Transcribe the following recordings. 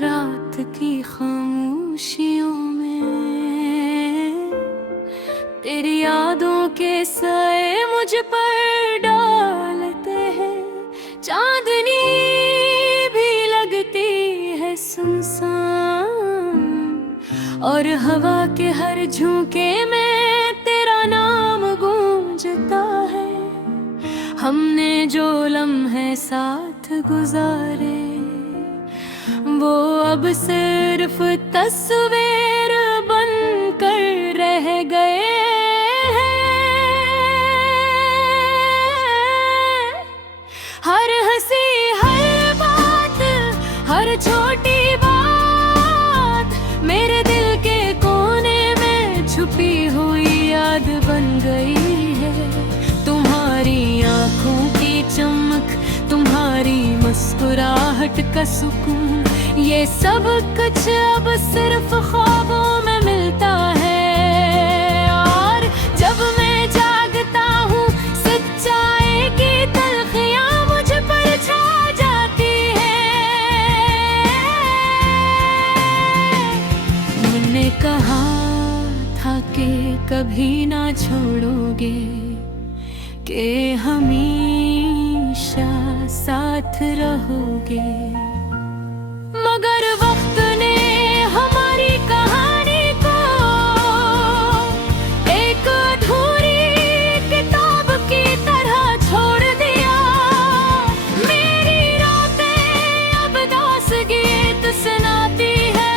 रात की खामोशियों में तेरी यादों के साए मुझ पर डालते हैं। चांदनी भी लगती है सुनसान, और हवा के हर झोंके में तेरा नाम गूंजता है। हमने जो लम्हे साथ गुजारे वो अब सिर्फ तस्वीर बनकर रह गए हैं। हर हंसी, हर बात, हर छोटी बात मेरे दिल के कोने में छुपी हुई याद बन गई है। तुम्हारी आंखों की चमक, तुम्हारी मुस्कुराहट का सुकून, ये सब कुछ अब सिर्फ ख्वाबों में मिलता है। और जब मैं जागता हूँ सच्चाई की तलखियाँ मुझ पर छा जाती है। मैंने कहा था कि कभी ना छोड़ोगे, कि हमेशा साथ रहोगे, मगर वक्त ने हमारी कहानी को एक अधूरी किताब की तरह छोड़ दिया। मेरी रातें अब दास गीत सुनाती है,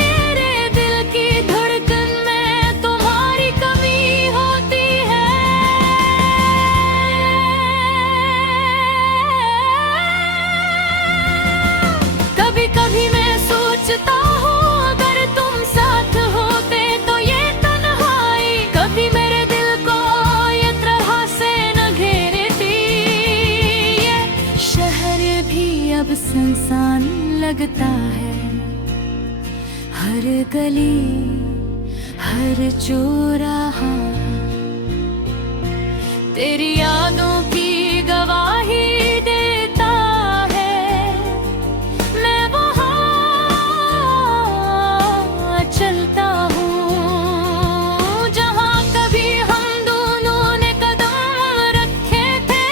मेरे दिल की धड़कन में तुम्हारी कमी होती है। कभी कभी मैं सोचता हूँ अगर तुम साथ होते तो ये तन्हाई कभी मेरे दिल को ये तरह से न घेरती। ये शहर भी अब सुनसान लगता है, हर गली, हर चौराहा तेरी यादों की गवाही देता है। मैं वहाँ चलता हूँ जहाँ कभी हम दोनों ने कदम रखे थे,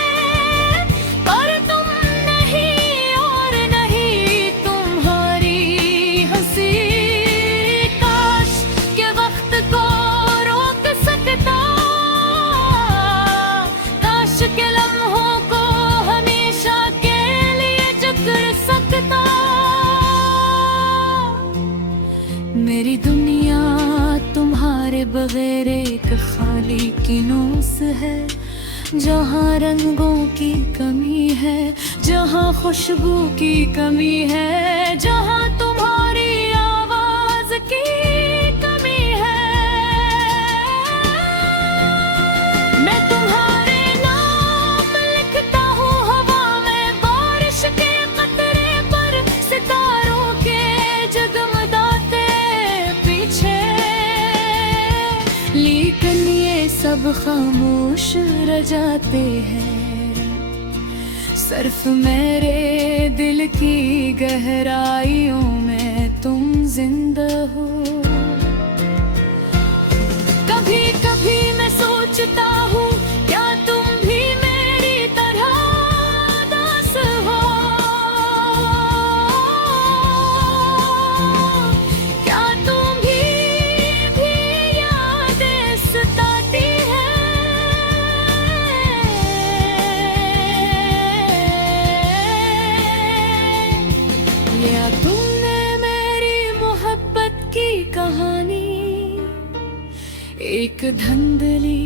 पर तुम नहीं और नहीं तुम्हारी हंसी। काश के वक्त को रोक सकता, काश के लम्हों को हमेशा के लिए जकड़ सकता। मेरी दुनिया तुम्हारे बगैर एक खाली किनोस है, जहाँ रंगों की कमी है, जहाँ खुशबू की कमी है, जहाँ तुम्हारी आवाज की कमी है। मैं तुम्हारे नाम लिखता हूँ हवा में, बारिश के कतरे पर, सितारों के जगमगाते पीछे। लेकिन ये सब खामोश रह जाते हैं, सिर्फ मेरे दिल की गहराइयों में तुम जिंदा हो। कभी कभी मैं सोचता हूँ क्या तुम भी मेरी तरह दास हो, क्या तुम भी यादें सताती है, या तुमने मेरी मोहब्बत की कहानी एक धुंधली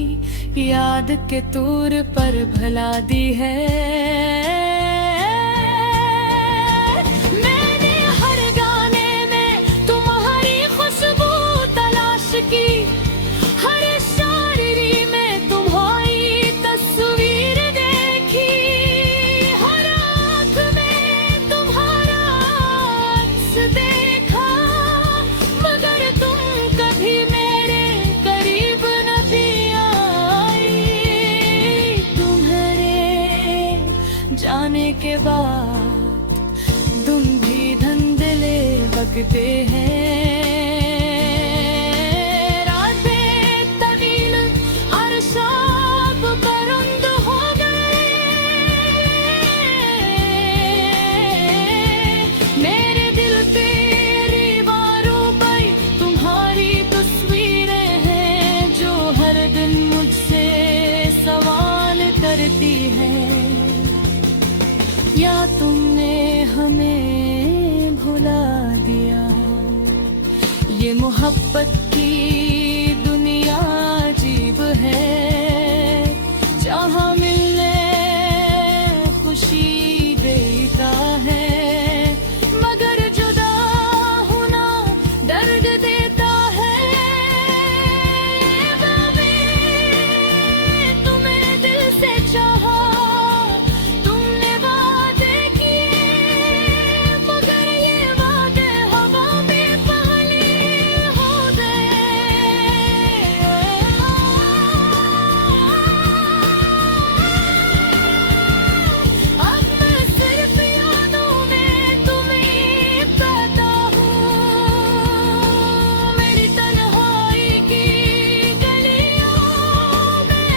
याद के तौर पर भुला दी है। मैंने हर गाने में तुम्हारी खुशबू तलाश की, हर शायरी में तुम्हारी तस्वीर देखी, हर आँख में तुम्हारा अक्स देखा, मगर तुम कभी मेरे करीब न भी आई। तुम्हारे जाने के बाद तुम भी धन लगते हैं। रातें तवील और शाम बरुंद हो गए। मेरे दिल तेरी वारों पर तुम्हारी तस्वीरें हैं जो हर दिन मुझसे सवाल करती है। या तुमने हमें भुला दिया? ये मोहब्बत की दुनिया अजीब है, जहाँ मिलने खुशी देता है, मगर जुदा होना दर्द देता है। बाबे तुम्हें दिल से चाहा, तुमने वादे किए, मगर ये वादे हवा में पहले हो गए। अब मैं सिर्फ यादों में तुम्हें पाता हूँ। मेरी तन्हाई की गलियों में,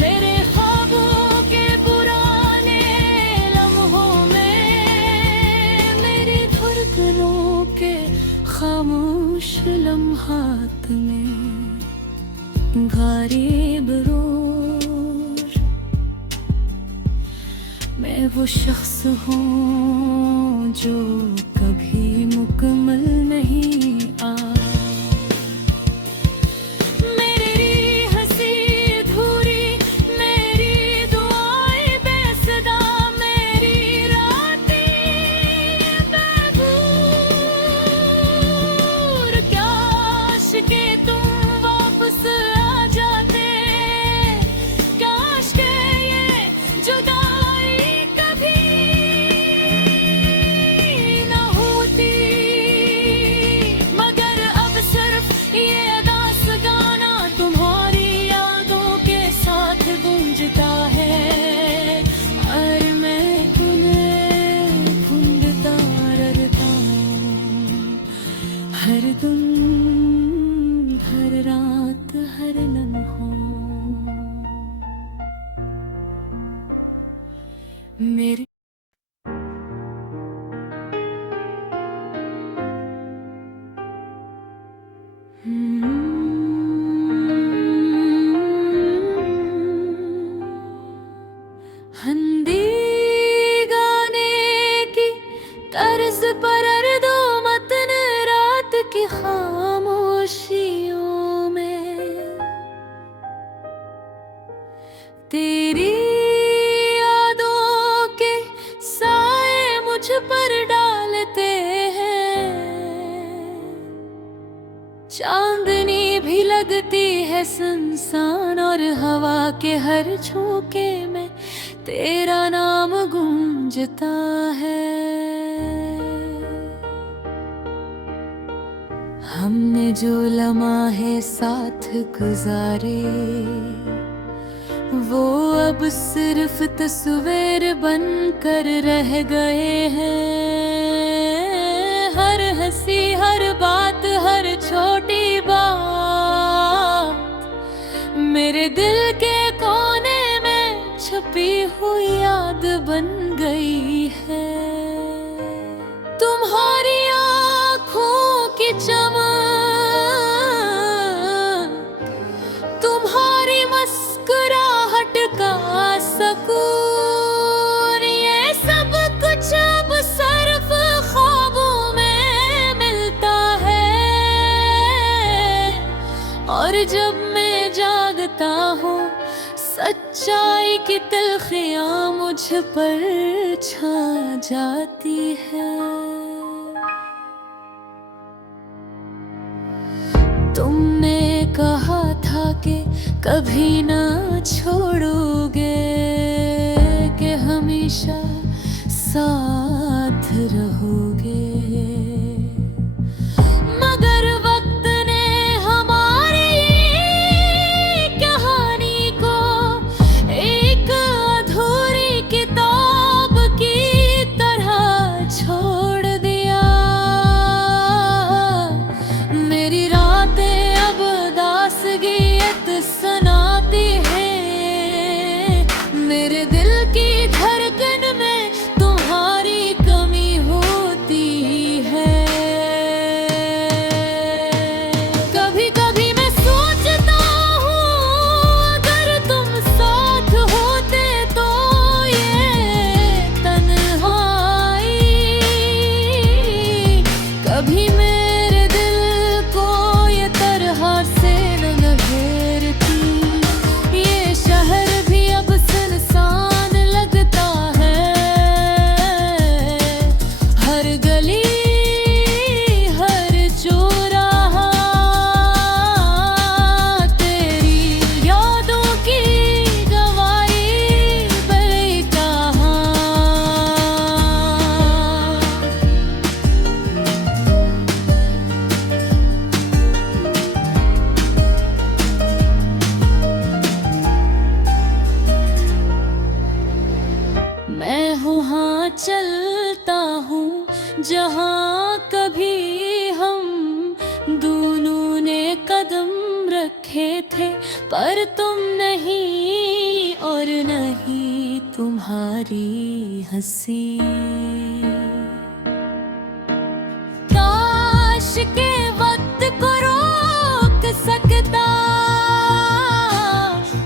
मेरे ख्वाबों के पुराने लम्हों में, मेरी धड़कनों के खामोश लम्हात में, गरीब रोज मैं वो शख्स हूँ जो कभी मुकम्मल नहीं आ। मेरी हंसी अधूरी, मेरी दुआएं बेसदा, मेरी रातें बेगूर। काश के तुम वापस आ जाते, काश के ये जुदाई कभी न होती, मगर अब सिर्फ ये दास गाना तुम्हारी यादों के साथ गूंजता है। और मैं उन्हें ढूंढता रहता हूँ, हर दिन, हर रात, हर लम्हों। मेरे हंदी गाने की तर्ज पर दो मतन, रात की खामोशियों में तेरी यादों के साए मुझ पर डालते हैं। चांदनी भी लगती है सुनसान, और हवा के हर झोंके में तेरा नाम गूंजता है। हमने जो लम्हे साथ गुजारे, वो अब सिर्फ तस्वीर बनकर रह गए हैं। हर हंसी, हर बात, हर छोटी बात मेरे दिल के कोने में छुपी हुई याद बन गई है। तुम्हारी आँखों की चमक, तुम्हारी मुस्कुराहट का सकून, ये सब कुछ अब सिर्फ ख्वाबों में मिलता है। और जब मैं जागता हूँ, सच्चाई की तिल्खियाँ मुझ पर छा जाती है। तुमने कहा था कि कभी ना छोड़ोगे, कि हमेशा साथ रहोगे, मगर वक्त ने हमारी कहानी को एक अधूरी किताब की तरह छोड़ दिया। मैं हूँ हाँ चलता हूँ जहाँ कभी हम दोनों ने कदम रखे थे, पर तुम नहीं और नहीं तुम्हारी हंसी। काश के वक्त को रोक सकता,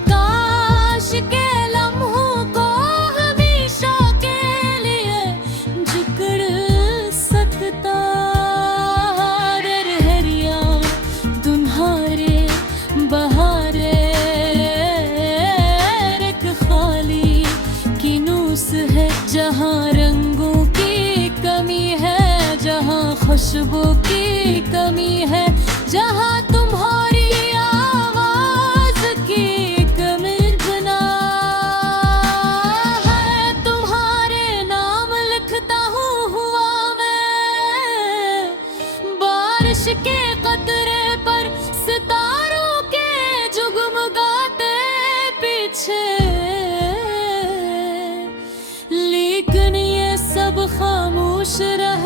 काश के लम्हों को हमेशा के लिए जकड़ सकता। हरिया तुम्हारे बहारे एक खाली किनूस है, जहाँ रंगों की कमी है, जहाँ खुशबू की कमी है, जहाँ तुम्हारी आवाज की कमी ना है। तुम्हारे नाम लिखता हूँ हुआ मैं, बारिश के कतरे पर सितारों के जुगमगाते पीछे। लेकिन ये सब खामोश रह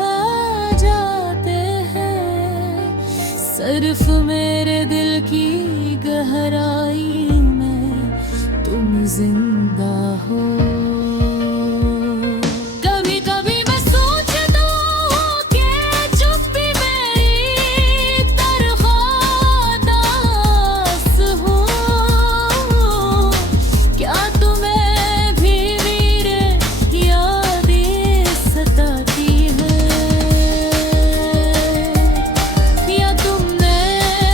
जाते हैं, सिर्फ मेरे दिल की गहराई में तुम जिंदा हो। कभी कभी मैं सोचता हूँ कि चुप्पी मेरी तरह दास हो। क्या तुम्हें भी मेरे यादें सताती है, या तुमने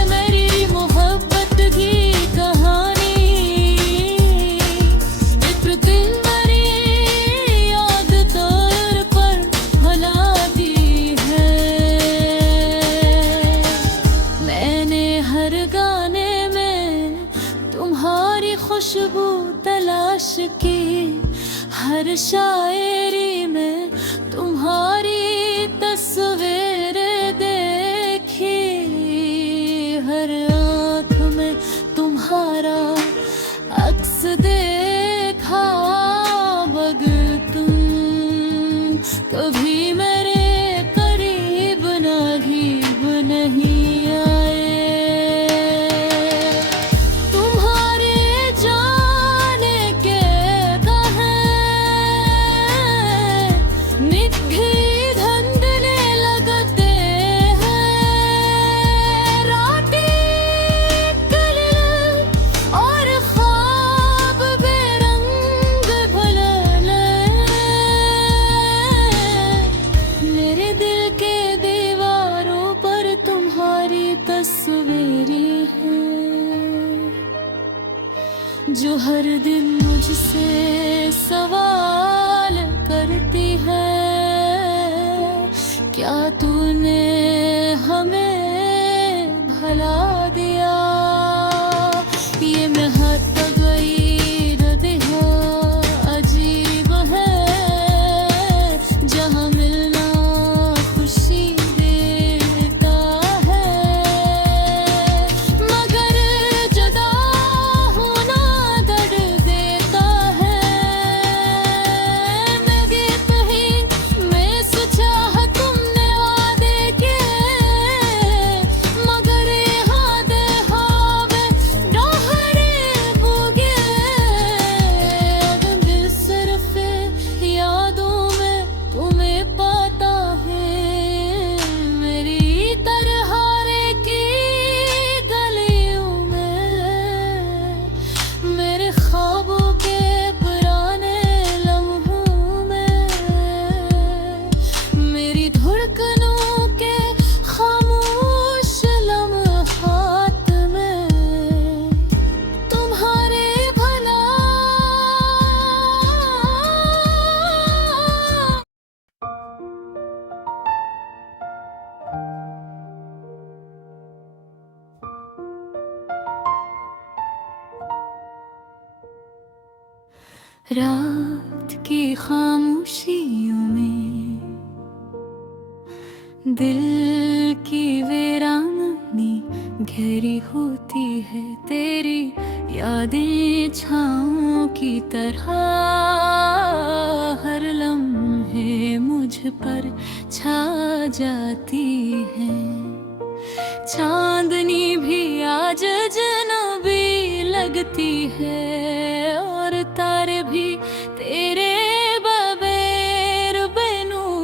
मेरी मोहब्बत की कहानी एक दिन मेरी याद तौर पर भुला दी है। मैंने हर गाने में तुम्हारी खुशबू तलाश की, हर शायरी में तुम्हारी तस्वीर देखी, हर आँख में तुम्हारा अक्स देखा। मगर तुम कभी मेरे करीब नागीब नहीं आए। तुम्हारे जाने के कहे निठी धुंधले लगते हैं, रातें कल और ख्वाब बेरंग भले। मेरे दिल के दीवारों पर तुम्हारी तस्वीरें हैं, जो हर दिन मुझसे सवाल करती है, क्या तूने हमें भला दिया। ये मैं हट गई रदिया अजीब है, जहाँ मिलना खुशी देता है, मगर जुदा होना दर्द देता है। मैं गीत ही मैं सोचा तुमने वादे के, मगर यहाँ दे हावे डोहरे बोगे। अगर सिर्फ यादों में तुम्हें पाता है, मेरी तरह की गलियों में, मेरे ख्वाबों के पुराने लम्हों में, मेरी धड़कनों के खामोश लम्हात में तुम्हारे भला। रात की खामोशियों में दिल की वीरानी गहरी होती है, तेरी यादें छाँव की तरह हर पर छा जाती है। चांदनी भी आज अजनबी लगती है और तारे भी तेरे बगैर बेनूर।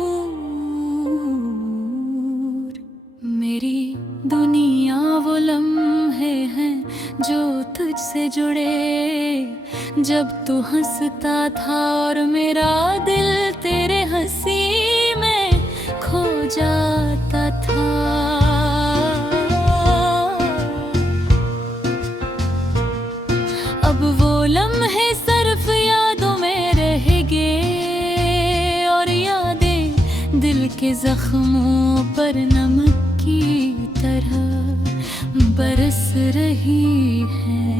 मेरी दुनिया वो लम्हे हैं जो तुझसे जुड़े, जब तू हंसता था और मेरा दिल तेरे हंसी में खो जाता था। अब वो लम्हे सिर्फ यादों में रह गए और यादें दिल के जख्मों पर नमक की तरह बरस रही हैं।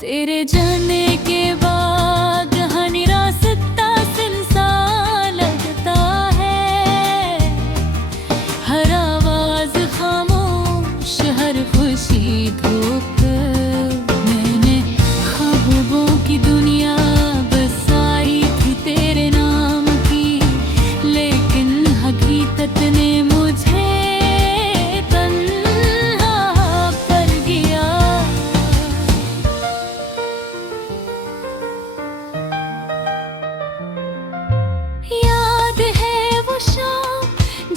तेरे जाने के बाद हनी रास्ता सुनसान लगता है, हर आवाज खामोश, हर खुशी धूप। मैंने ख्वाबों की दुनिया बसाई थी तेरे नाम की, लेकिन हकीकत ने मुझे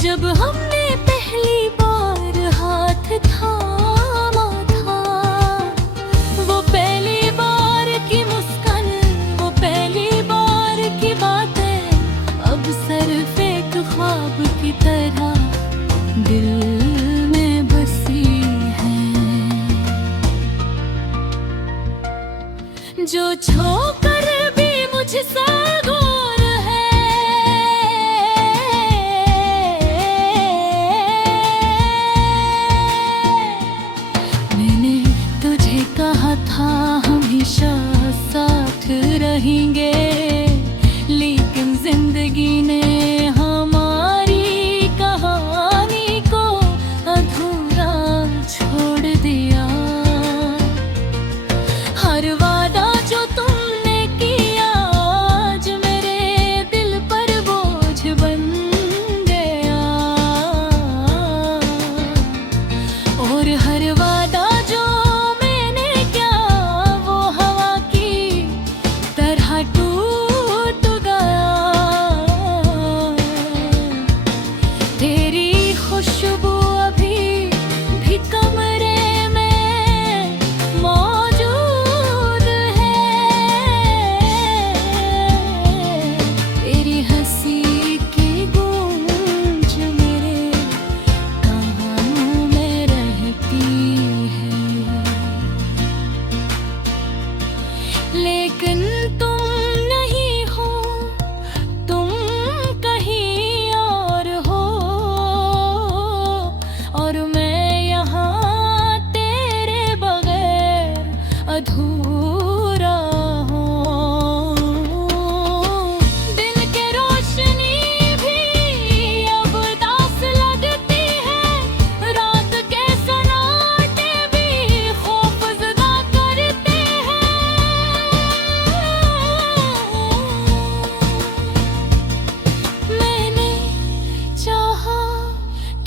जब हमने पहली बार हाथ थामा था। वो पहली बार की मुस्कान, वो पहली बार की बातें अब सिर्फ एक ख्वाब की तरह दिल में बसी हैं, जो छोकर भी मुझसे दूर है। कहा था हमेशा साथ रहेंगे, लेकिन जिंदगी ने हमारी कहानी को अधूरा छोड़ दिया। हर वादा जो तुमने किया आज मेरे दिल पर बोझ बन गया, और हर वादा जो टूट गया। तेरी खुशबू अभी भी कमरे में मौजूद है, तेरी हंसी की गूंज मेरे कानों में रहती है। लेकिन तुम नहीं हो, तुम कहीं और हो, और मैं यहाँ तेरे बगैर अधूरा हूँ। दिन की रोशनी भी अब उदास लगती है, रात के सन्नाटे भी खौफजदा करते हैं। मैंने चाहा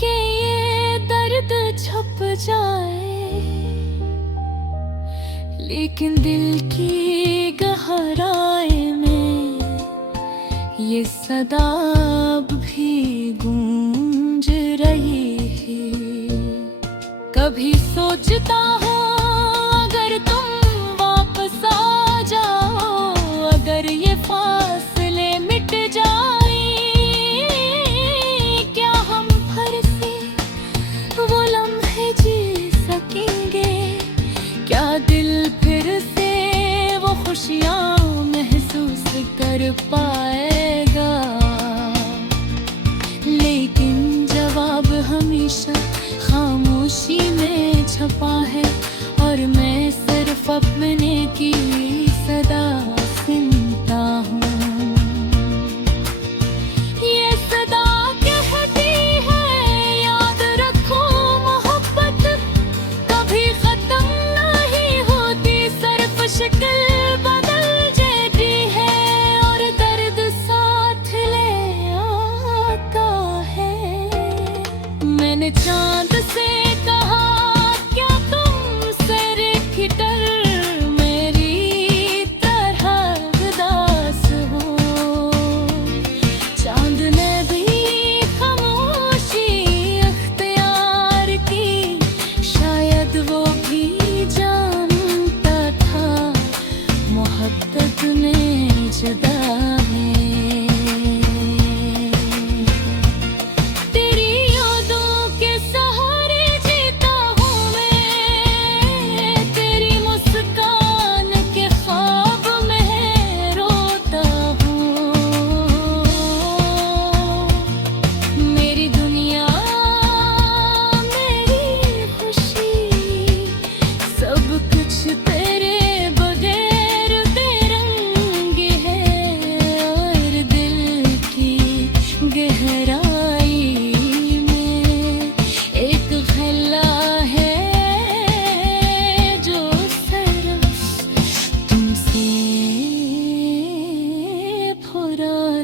कि ये दर्द छुप जाए, लेकिन दिल की गहराई में ये सदा अब भी गूंज रही है। कभी सोचता हूँ अगर तुम वापस आ जाओ, अगर ये फासले मिट जाए, क्या हम फिर से वो लम्हे जी सकेंगे? क्या दिल फिर से वो खुशियाँ महसूस कर पाएगा? लेकिन जवाब हमेशा खामोशी में छपा है, और मैं सिर्फ अपने की सदा सुनता हूँ। ये सदा कहती है याद रखो मोहब्बत कभी खत्म नहीं होती, सिर्फ शक्ल बदल जाती है और दर्द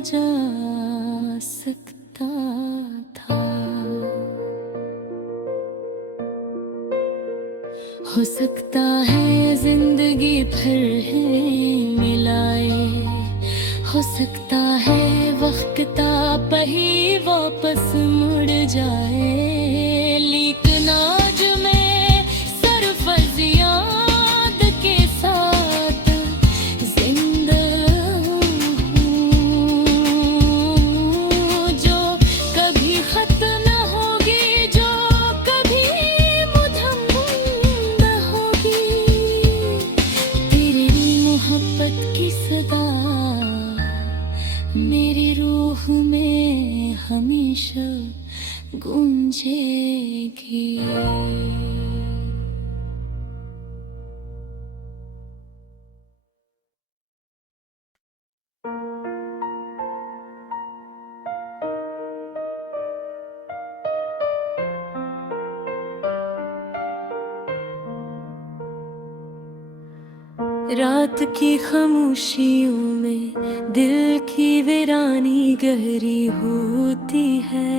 जा सकता था। हो सकता है जिंदगी फिर है मिलाए, हो सकता है वक्त आप ही वापस मुड़ जाए। लेकिन आज मैं सरफर्ज याद के साथ जिंदा हूँ, जो कभी खत्म न होगी, जो कभी मुधम न होगी। तेरी मोहब्बत की सदा मेरी रूह में हमेशा गूंजेगी। रात की खामोशियों में दिल की वीरानी गहरी होती है।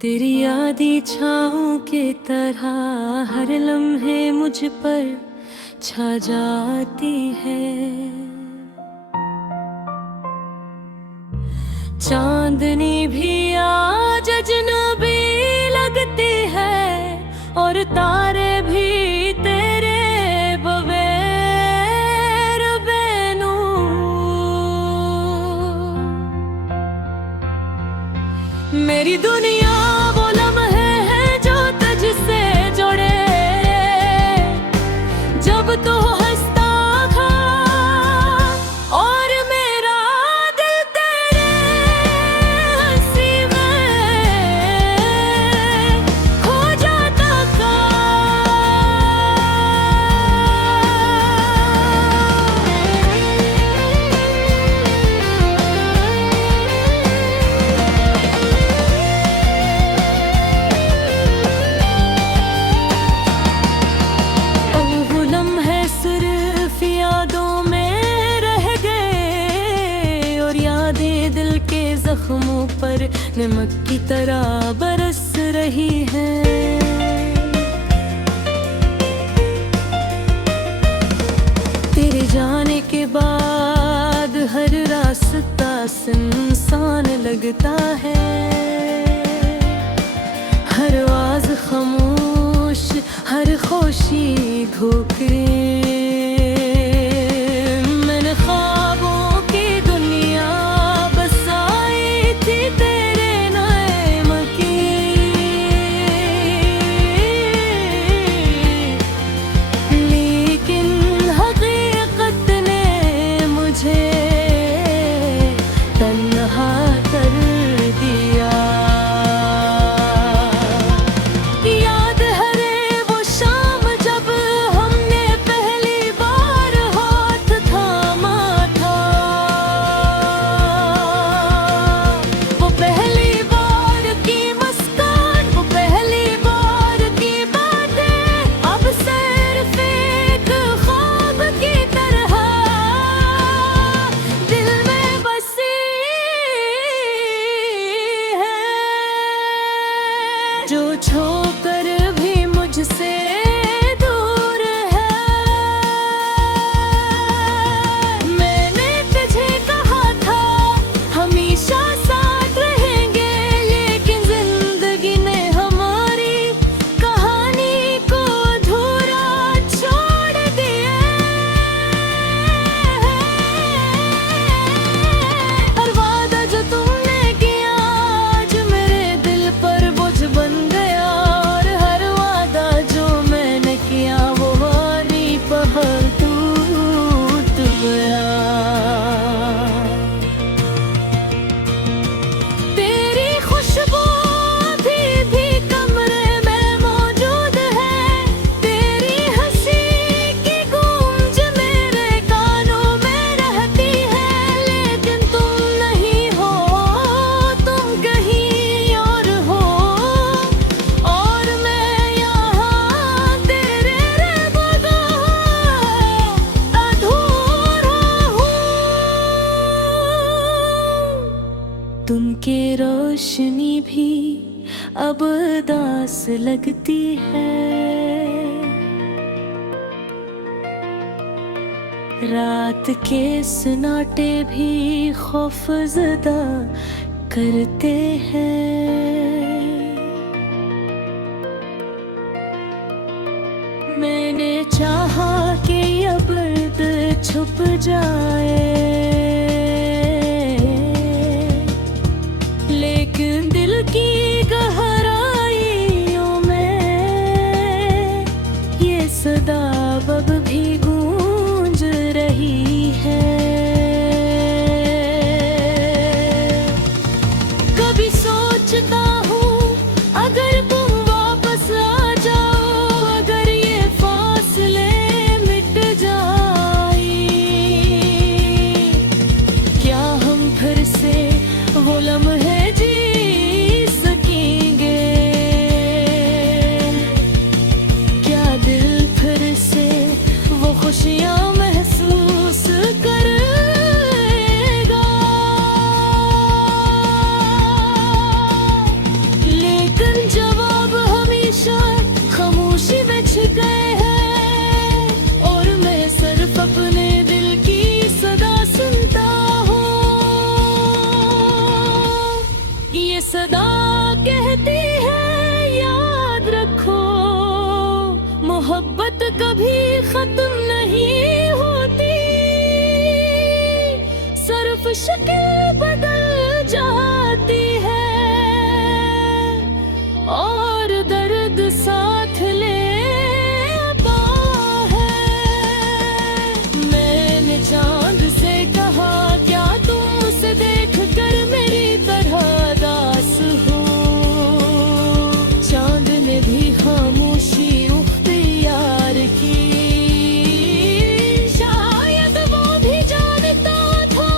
तेरी यादी छाँव के तरह हर लम्हे मुझ पर छा जाती है। चांदनी भी आज अजनबी लगती है, और तारे भी तेरे बगैर बेनूर। मेरी दुनिया वो लम्हे हैं जो तुझसे जुड़े, जब तू हंसता था और मेरा दिल तेरे हंसी में खो जाता था। वो लम्हे सिर्फ यादों में रह गए, और यादें दिल के जख्मों पर नमक की तरह बरस रही हैं। तेरे जाने के बाद हर रास्ता सुनसान लगता है, हर आवाज खामोश, हर खुशी धोखे। मैंने ख्वाबों की दुनिया बसाई थी तेरे नाम की, लेकिन हकीकत ने मुझे तन्हा कर दिया। याद है रे वो शाम जब हमने पहली रोशनी भी अब उदास लगती है। रात के सन्नाटे भी खौफजदा करते हैं। मैंने चाहा कि अब दर्द छुप जाए, लेकिन दिल की गहराइयों में ये सदा अब भी गूंज रही है। कभी सोचता हूँ अगर तुम वापस आ जाओ, अगर ये फासले मिट जाए, क्या हम फिर से वो लम्हे जी सकेंगे? क्या दिल फिर से वो खुशियाँ महसूस करेगा? लेकिन जवाब हमेशा खामोशी में छिप गए हैं, और मैं सिर्फ अपने दिल की सदा सुनता हूँ। ये सदा कहती है याद रखो, मोहब्बत कभी खत्म नहीं होती, सिर्फ शक्ल बदल जाती है और दर्द साथ ले आता है। मैंने चांद से कहा क्या तुम उसे देख कर मेरी तरह दास हो? चांद ने भी खामोशी उख्तियार की, शायद वो भी जानता था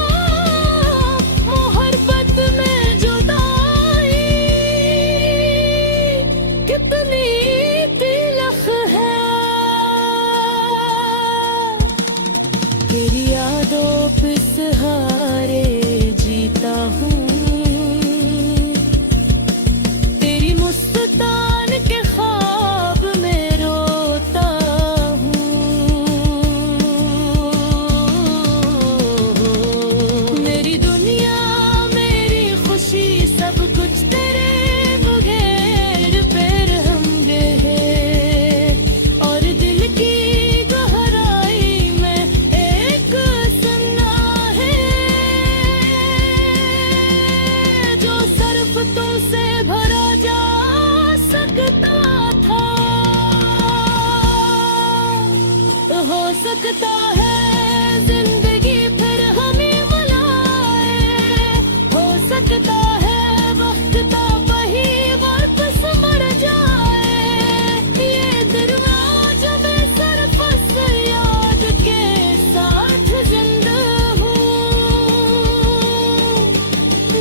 मोहब्बत में जुदाई कितनी तिलख है। तेरी यादों पे सहारे जीता हूँ, तेरी मुस्कान के ख्वाब में रोता हूँ। मेरी दुनिया मेरी खुशी सब कुछ तेरे बगैर बेरहम है, और दिल की गहराई में एक सन्ना है जो सिर्फ तुमसे भरा जा सकता था। हो सकता है जिंदगी फिर हमें मिलाए, हो सकता है वक्त का वही वापस मर जाए। ये दरवाज़ मैं सिर्फ उस याद के साथ जिंदा हूँ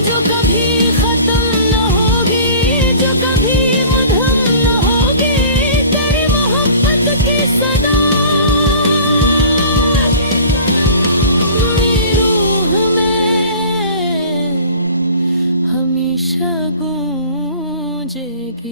जो कभी खत्म न होगी, जो कभी मधुम न होगी। तेरी मोहब्बत की सदा मेरी रूह में हमेशा गूंजेगी।